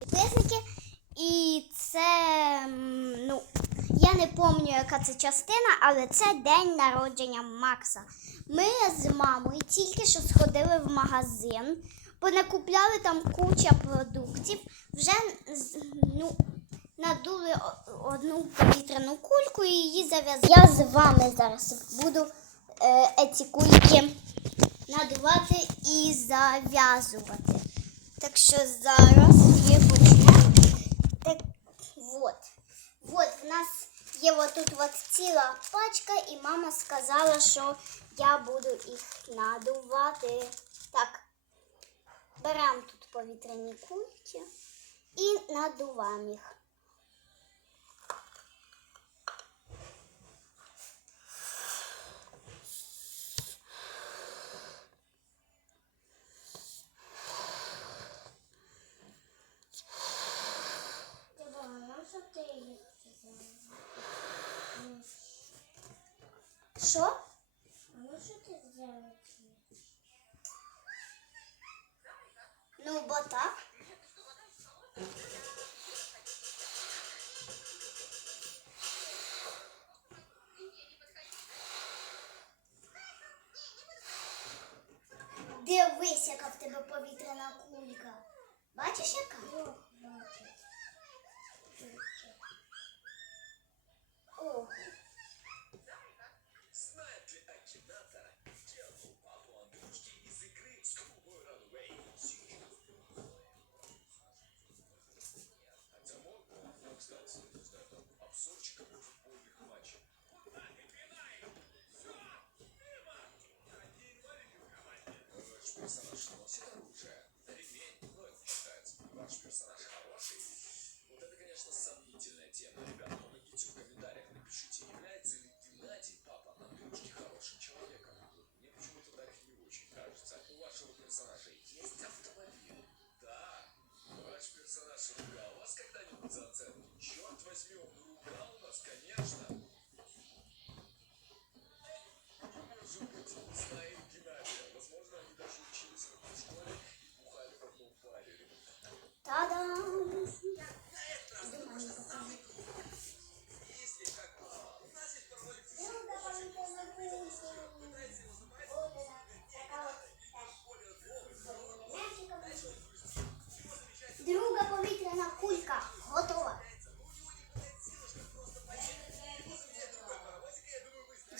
підписники. І це, ну, я не пам'ятаю, яка це частина, але це день народження Макса. Ми з мамою тільки що сходили в магазин, понакупляли там куча продуктів, вже ну, надули одну повітряну кульку і її зав'язали. Я з вами зараз буду е, ці кульки надувати і зав'язувати. Так що зараз ми почнемо. Так, вот. Вот, в нас є отут тут от ціла пачка, і мама сказала, що я буду їх надувати. Так, беремо тут повітряні кульки і надуваємо їх. Що? Ну, бо так. Дивись, яка в тебе повітряна кулька. Бачиш, яка? Ого. Ваш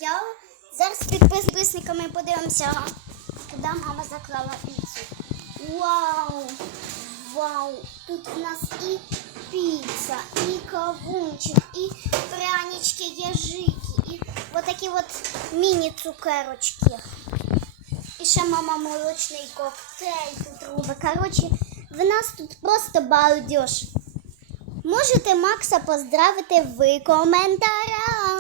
Я зараз з підписниками подивимося, куди мама заклала піцу. Вау! Вау! Тут в нас і піца, і кавунчик, і прянички, єжики, і отакі от міні-цукерочки. І ще мама молочний коктейль тут робить. Коротше, в нас тут просто балдеж. Можете Макса поздравити в коментарях.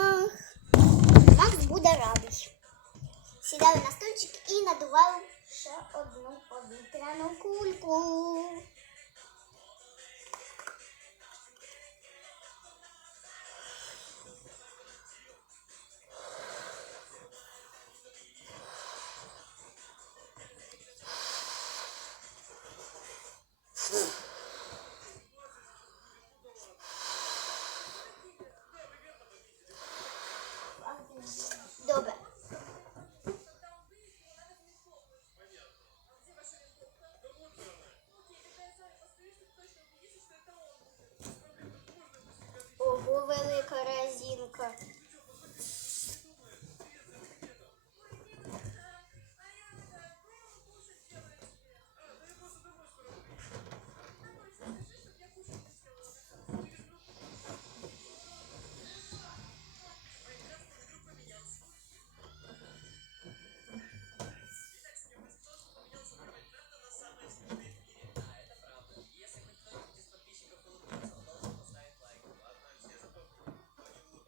Сідаю на стульчик і надуваю ще одну повітряну кульку.